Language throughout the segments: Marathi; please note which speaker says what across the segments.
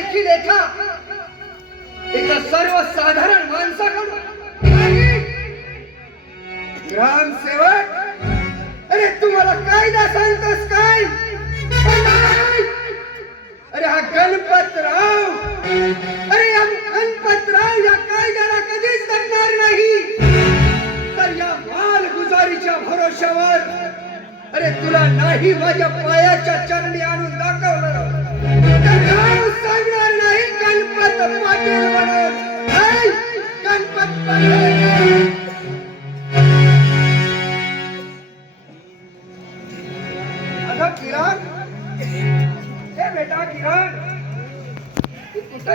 Speaker 1: देखील एका एका सर्वसाधारण माणसाकडून ग्रामसेवक अरे तुम्हाला कायदा सांगतोस काय अरे हा गणपतराव अरे या गणपतराव या कायद्याला कधीच जगणार नाही तर या मालगुजारीच्या भरोश्यावर अरे तुला नाही माझ्या पायाच्या चरणी आणून दाखव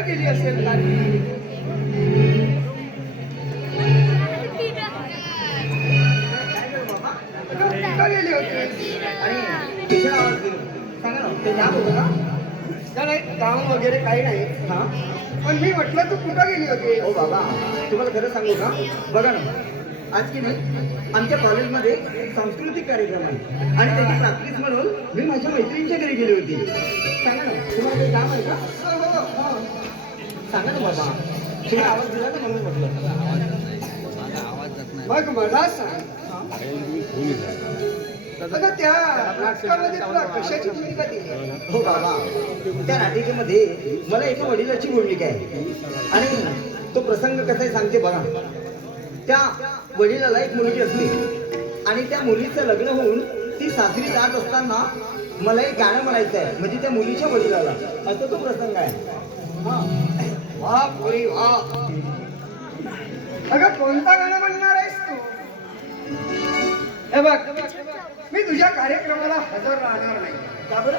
Speaker 1: गेली असेल? कुठं गेली होती
Speaker 2: आणि आवाज सांगा ना ते जात होतं
Speaker 1: ना नाही काम वगैरे काही नाही.
Speaker 2: हा.
Speaker 1: पण मी म्हटलं तू कुठं गेली होती?
Speaker 2: हो बाबा तुम्हाला खरं सांगू का? बघा ना आज की नाही आमच्या कॉलेजमध्ये सांस्कृतिक कार्यक्रम आहे. आणि त्याची प्रॅक्टिस म्हणून मी माझ्या मैत्रिणीच्या घरी गेली होती. सांगा ना तुम्हाला काही काम आहे का?
Speaker 1: हो, हो, हो.
Speaker 2: सांगा ना बाबा. तुम्ही आवाज दिला ना म्हणून म्हटलं?
Speaker 1: मग मला सांग. अगं त्या नाटकामध्ये तुला कशाची भूमिका दिली?
Speaker 2: हो बाबा त्या नाटिकेमध्ये मला एका वडिलाची भूमिका आहे. आणि तो प्रसंग कसा आहे सांगते बघा. त्या वडिलाला एक मुलगी असते आणि त्या मुलीचं लग्न होऊन ती सासरी जात असताना मला एक गाणं म्हणायचं आहे. म्हणजे त्या मुलीच्या वडिलाला. असं तो प्रसंग आहे. हा.
Speaker 1: वा पोरी वा. अगं कोणता गाणं म्हणणार आहेस तू? हे बघ. मी तुझ्या कार्यक्रमाला हजर राहणार नाही.
Speaker 2: का बरं?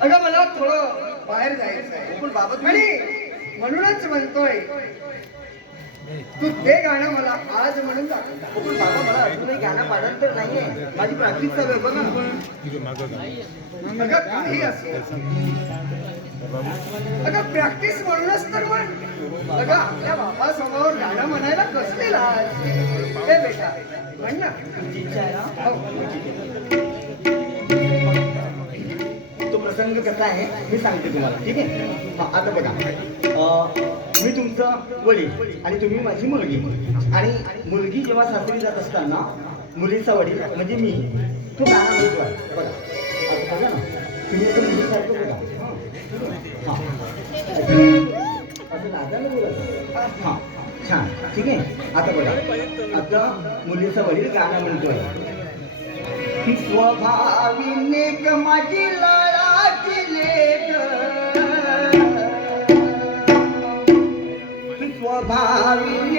Speaker 1: अगं मला थोडं बाहेर जायचं आहे
Speaker 2: पण बाबा तुम्ही-
Speaker 1: आणि म्हणूनच म्हणतोय तू ते गाणं मला आज म्हणून दाखव.
Speaker 2: पण बाबा मला अजूनही गाणं पाडत तर नाहीये. माझी प्रॅक्टिस चालू आहे बघा ना.
Speaker 1: अगं काही असेल अगं प्रॅक्टिस म्हणूनच तर म्हण. अगं आपल्या बाबा समोर गाणं म्हणायला कसले लाज हे बेटा म्हण ना. हो.
Speaker 2: रंग कसा आहे हे सांगते तुम्हाला ठीक आहे? हा आता बघा. मी तुमचा वडील आणि तुम्ही माझी मुलगी. आणि मुलगी जेव्हा सासरी जात असताना मुलीचा वडील म्हणजे मी तो गाणं म्हणतो बघा. आता बघा ना. तुम्ही असं मुलीसारखं बघा. हा. असं बोलत छान. ठीक आहे? आता बघा. आता मुलीचा वडील गाणं म्हणतोय. स्वभावीने ग माझी ला ಬಾವಿಯ